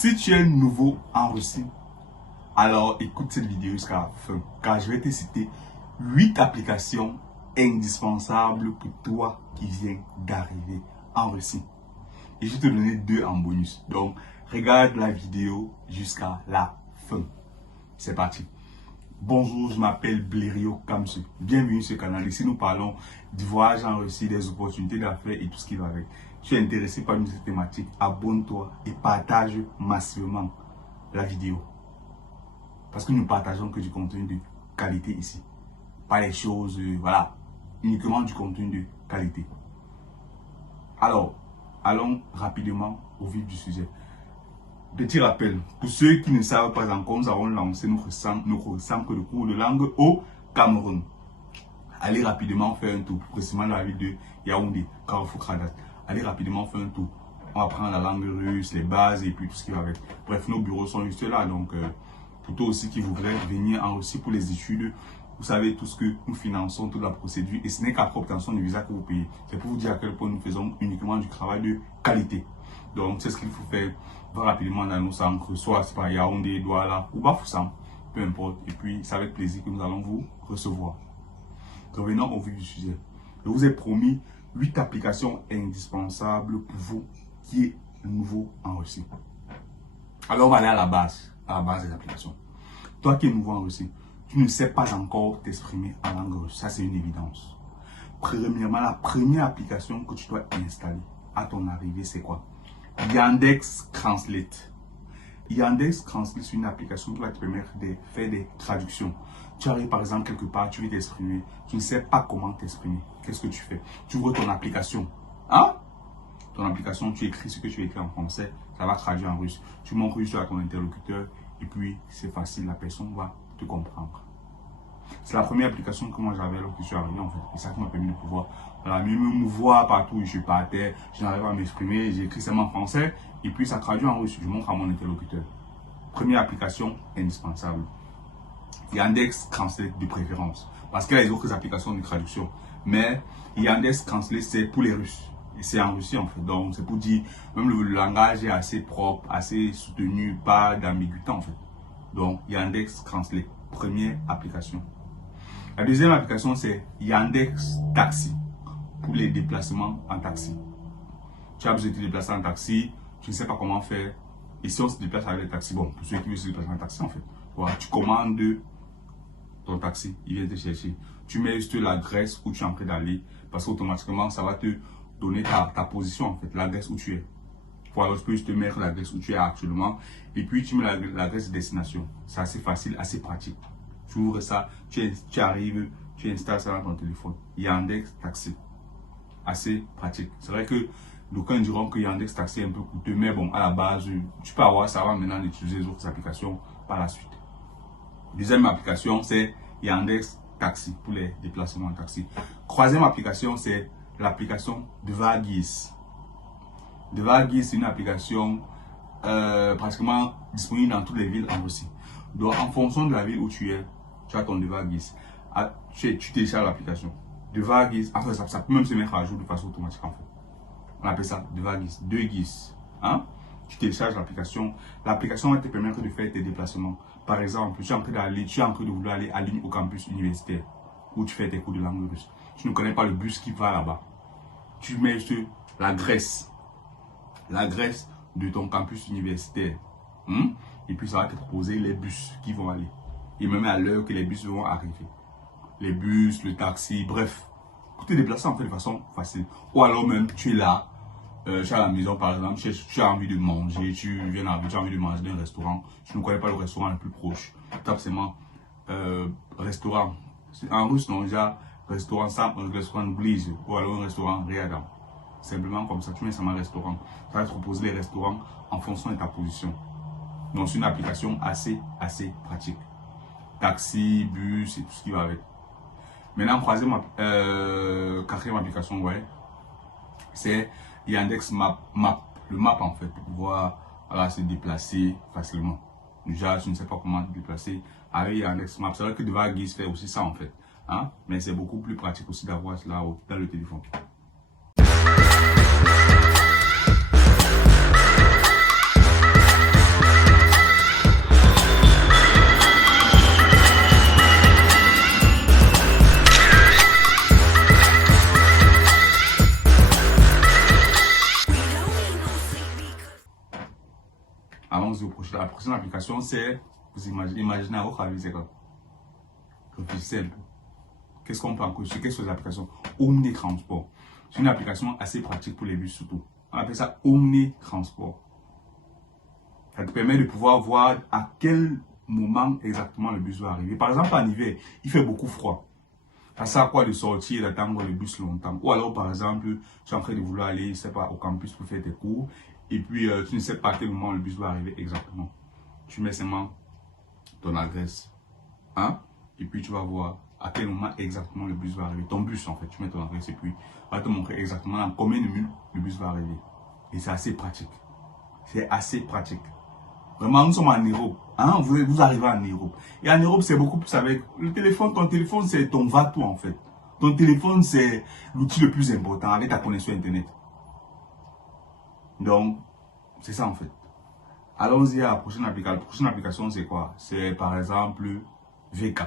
Si tu es nouveau en Russie, alors écoute cette vidéo jusqu'à la fin, car je vais te citer 8 applications indispensables pour toi qui viens d'arriver en Russie. Et je vais te donner 2 en bonus. Donc, regarde la vidéo jusqu'à la fin. C'est parti. Bonjour, je m'appelle Blériot Kamsu. Bienvenue sur ce canal. Ici, nous parlons du voyage en Russie, des opportunités d'affaires et tout ce qui va avec. Tu es intéressé par une thématique, abonne-toi et partage massivement la vidéo. Parce que nous partageons que du contenu de qualité ici. Pas les choses, voilà, uniquement du contenu de qualité. Alors, allons rapidement au vif du sujet. Petit rappel, pour ceux qui ne savent pas encore, nous avons lancé notre centre de cours de langue au Cameroun. Allez rapidement faire un tour, précisément dans la ville de Yaoundé, Carrefour Khadat. Allez rapidement faire un tour. On va prendre la langue russe, les bases et puis tout ce qui va avec. Bref, nos bureaux sont juste là, donc pour toi aussi qui voudrais venir en Russie pour les études, vous savez tout ce que nous finançons, toute la procédure, et ce n'est qu'après obtention du visa que vous payez. C'est pour vous dire à quel point nous faisons uniquement du travail de qualité. Donc c'est ce qu'il faut faire. Va rapidement dans nos centres, soit c'est par Yaoundé, Douala ou Bafoussam, peu importe. Et puis c'est avec plaisir que nous allons vous recevoir. Revenons au vif du sujet. Je vous ai promis 8 applications indispensables pour vous qui est nouveau en Russie. Alors on va aller à la base des applications. Toi qui es nouveau en Russie, tu ne sais pas encore t'exprimer en langue russe. Ça c'est une évidence. Premièrement, la première application que tu dois installer à ton arrivée, c'est quoi? Yandex Translate. Yandex Translate, c'est une application qui va te permettre de faire des traductions. Tu arrives par exemple quelque part, tu veux t'exprimer, tu ne sais pas comment t'exprimer. Qu'est-ce que tu fais? Tu ouvres ton application. Hein? Ton application, tu écris ce que tu écris en français, ça va traduire en russe. Tu montres juste à ton interlocuteur et puis c'est facile, la personne va te comprendre. C'est la première application que moi j'avais lorsque je suis arrivé en fait. C'est ça qui m'a permis de pouvoir mieux me mouvoir partout où je suis par terre. Je n'arrive pas à m'exprimer, j'écris seulement en français et puis ça traduit en russe. Je montre à mon interlocuteur. Première application indispensable. Yandex Translate de préférence. Parce qu'il y a les autres applications de traduction. Mais Yandex Translate c'est pour les Russes. Et c'est en Russie en fait. Donc c'est pour dire, même le langage est assez propre, assez soutenu, pas d'ambiguïté en fait. Donc Yandex Translate, première application. La deuxième application, c'est Yandex Taxi, pour les déplacements en taxi. Tu as besoin de te déplacer en taxi, tu ne sais pas comment faire. Et si on se déplace avec les taxis, bon, pour ceux qui veulent se déplacer en taxi, en fait, voilà, tu commandes ton taxi, il vient te chercher. Tu mets juste l'adresse où tu es en train d'aller, parce qu'automatiquement, ça va te donner ta position, en fait, l'adresse où tu es. Voilà, je peux juste te mettre l'adresse où tu es actuellement, et puis tu mets l'adresse de destination. C'est assez facile, assez pratique. Tu ouvres ça, tu arrives, tu installes ça dans ton téléphone. Yandex Taxi. Assez pratique. C'est vrai que d'aucuns diront que Yandex Taxi est un peu coûteux, mais bon, à la base, tu peux avoir ça avant maintenant d'utiliser les autres applications par la suite. Deuxième application, c'est Yandex Taxi pour les déplacements en taxi. Troisième application, c'est l'application Devagis. Devagis, c'est une application pratiquement disponible dans toutes les villes en Russie. Donc, en fonction de la ville où tu es, tu as ton Devagis. Tu télécharges l'application. Devagis, enfin, ça peut même se mettre à jour de façon automatique en fait. On appelle ça Devagis, 2 GIS. Hein? Tu télécharges l'application. L'application va te permettre de faire tes déplacements. Par exemple, tu es en train de vouloir aller à l'île au campus universitaire où tu fais tes cours de langue russe. Tu ne connais pas le bus qui va là-bas. Tu mets sur l'adresse de ton campus universitaire. Et puis ça va te proposer les bus qui vont aller. Et même à l'heure que les bus vont arriver. Les bus, le taxi, bref. Pour te déplacer en fait de façon facile. Ou alors même tu es là, tu es à la maison par exemple, tu as envie de manger, tu as envie de manger dans un restaurant. Tu ne connais pas le restaurant le plus proche. Tu tapes seulement restaurant. En russe, non, déjà restaurant ça, un restaurant Bliz ou alors un restaurant Riadam. Simplement comme ça, tu mets seulement restaurant. Ça va te proposer les restaurants en fonction de ta position. Donc c'est une application assez pratique. Taxi, bus et tout ce qui va avec. Maintenant, quatrième application, ouais, c'est Yandex Map. Le map en fait, pour pouvoir se déplacer facilement. Déjà, je ne sais pas comment te déplacer avec Yandex Map. C'est vrai que Devagis fait aussi ça en fait. Hein? Mais c'est beaucoup plus pratique aussi d'avoir cela dans le téléphone. la prochaine application, c'est, vous imaginez à votre avis, c'est quoi? Réfléchissez un peu. Qu'est-ce qu'on peut encore sur quelles sont les applications? Omni Transport. C'est une application assez pratique pour les bus surtout. On appelle ça Omni Transport. Ça te permet de pouvoir voir à quel moment exactement le bus va arriver. Par exemple, en hiver, il fait beaucoup froid. Ça sert à quoi de sortir et d'attendre le bus longtemps? Ou alors, par exemple, tu es en train de vouloir aller, je sais pas, au campus pour faire tes cours. Et puis, tu ne sais pas à quel moment le bus va arriver exactement. Tu mets seulement ton adresse. Hein? Et puis, tu vas voir à quel moment exactement le bus va arriver. Ton bus, en fait, tu mets ton adresse et puis, on va te montrer exactement dans combien de minutes le bus va arriver. Et c'est assez pratique. C'est assez pratique. Vraiment, nous sommes en Europe. Hein? Vous arrivez en Europe. Et en Europe, c'est beaucoup plus avec le téléphone. Ton téléphone, c'est ton va-tout, en fait. Ton téléphone, c'est l'outil le plus important avec ta connexion Internet. Donc, c'est ça, en fait. Allons-y à la prochaine application. La prochaine application, c'est quoi? C'est, par exemple, VK.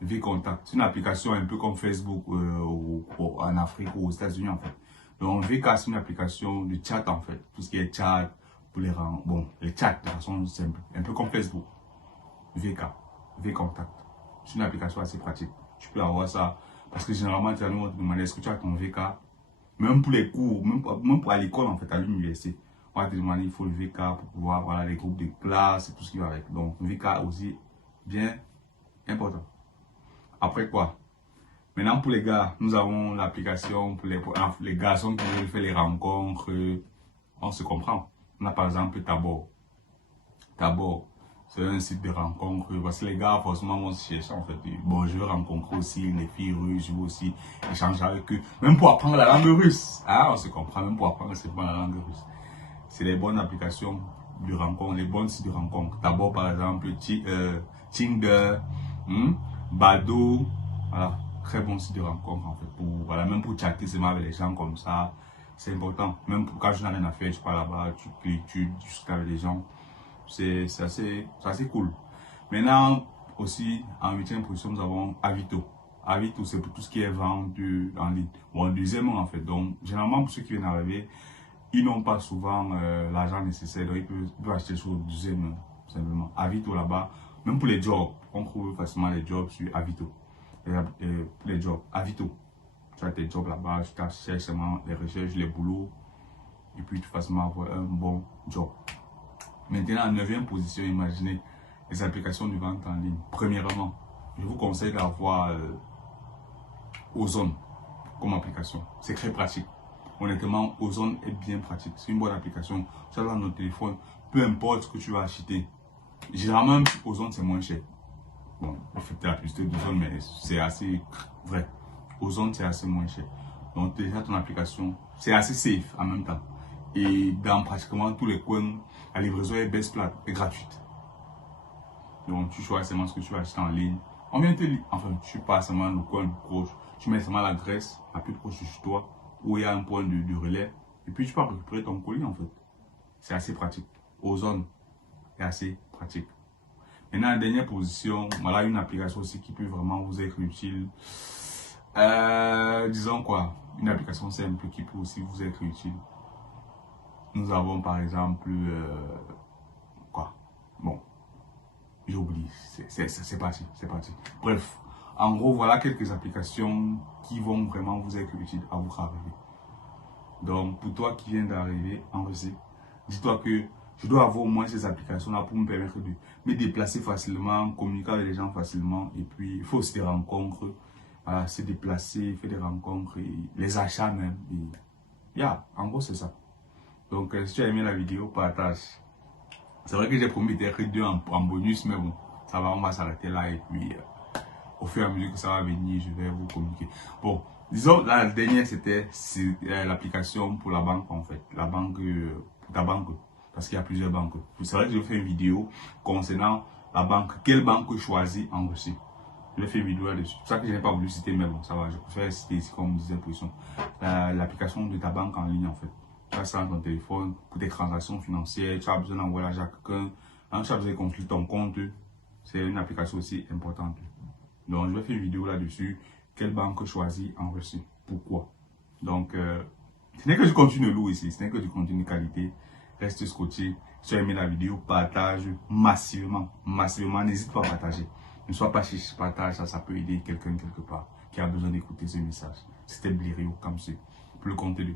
VKontact. C'est une application un peu comme Facebook en Afrique ou aux États-Unis, en fait. Donc, VK, c'est une application de chat, en fait. Tout ce qui est chat, pour les rangs. Bon, les chats de façon simple. Un peu comme Facebook. VK. VKontact. C'est une application assez pratique. Tu peux avoir ça. Parce que généralement, tu vas nous demander est-ce que tu as ton VK. Même pour les cours, même pour à l'école, en fait, à l'université. On va te demander, il faut le VK pour pouvoir avoir les groupes de classe et tout ce qui va avec. Donc, VK aussi, bien important. Après quoi? Maintenant, pour les gars, nous avons l'application pour les garçons qui veulent faire les rencontres. On se comprend. On a par exemple Tabor. Tabor, c'est un site de rencontres. Parce que les gars, forcément, vont se chercher en fait. Bon, je veux rencontrer aussi les filles russes, je veux aussi échanger avec eux. Même pour apprendre la langue russe. Ah, on se comprend, même pour apprendre la langue russe. C'est les bonnes applications de rencontres, les bons sites de rencontres. Tabor, par exemple, Tinder, Badoo, voilà. Très bon site de rencontre en fait. Voilà, même pour chatter seulement avec les gens comme ça, c'est important. Même quand je n'ai rien à faire, tu pars là-bas, tu cliques, tu discutes avec les gens. C'est assez cool. Maintenant, aussi, en 8e position, nous avons Avito. Avito, c'est pour tout ce qui est vente en ligne. Bon, deuxièmement en fait. Donc, généralement, pour ceux qui viennent d'arriver, ils n'ont pas souvent l'argent nécessaire. Donc, ils peuvent acheter sur le deuxième, simplement. Avito là-bas, même pour les jobs, on trouve facilement les jobs sur Avito. Les jobs, Avito. Tu as tes jobs là-bas, tu cherches seulement les recherches, les boulots, et puis tu facilement avoir un bon job. Maintenant, en 9e position, imaginez les applications de vente en ligne. Premièrement, je vous conseille d'avoir Ozone comme application. C'est très pratique. Honnêtement, Ozone est bien pratique. C'est une bonne application. Tu as dans notre téléphone, peu importe ce que tu vas acheter. Généralement, Ozone, c'est moins cher. Bon, on fait peut-être la publicité d'Ozone, mais c'est assez vrai. Ozone, c'est assez moins cher. Donc, déjà, ton application, c'est assez safe en même temps. Et dans pratiquement tous les coins, la livraison est best plate, est gratuite. Donc, tu choisis seulement ce que tu vas acheter en ligne. On vient te livrer. Enfin, tu passes seulement le coin proche. Tu mets seulement l'adresse la plus proche de chez toi, où il y a un point de relais. Et puis, tu peux récupérer ton colis, en fait. C'est assez pratique. Ozone est assez pratique. Maintenant, en dernière position, voilà une application aussi qui peut vraiment vous être utile. Disons quoi, une application simple qui peut aussi vous être utile. Nous avons par exemple, bon, j'ai oublié, c'est parti. Bref, en gros, voilà quelques applications qui vont vraiment vous être utiles à votre arrivée. Donc, pour toi qui viens d'arriver en Russie, dis-toi que je dois avoir au moins ces applications-là pour me permettre de me déplacer facilement, communiquer avec les gens facilement. Et puis, il faut aussi des rencontres, se déplacer, faire des rencontres, et les achats même. En gros, c'est ça. Donc, si tu as aimé la vidéo, partage. C'est vrai que j'ai promis d'être deux en bonus, mais bon, ça va, on va s'arrêter là. Et puis, au fur et à mesure que ça va venir, je vais vous communiquer. Bon, disons, la dernière, c'était l'application pour la banque, en fait. La banque, pour ta banque. Parce qu'il y a plusieurs banques. C'est vrai que je vais faire une vidéo concernant la banque. Quelle banque choisir en Russie? Je vais faire une vidéo là-dessus. C'est pour ça que je n'ai pas voulu citer, mais bon, ça va. Je préfère citer ici comme disait position. L'application de ta banque en ligne, en fait. Tu as ça dans ton téléphone pour tes transactions financières. Tu as besoin d'envoyer l'argent à quelqu'un. Tu as besoin de consulter ton compte. C'est une application aussi importante. Donc, je vais faire une vidéo là-dessus. Quelle banque choisir en Russie? Pourquoi? Donc, ce n'est que du contenu lourd ici. Ce n'est que du contenu de qualité. reste scotché. Si tu as aimé la vidéo, partage massivement. N'hésite pas à partager. Ne sois pas chiche, partage, ça peut aider quelqu'un quelque part qui a besoin d'écouter ce message. C'était Blériot comme c'est pour le compte de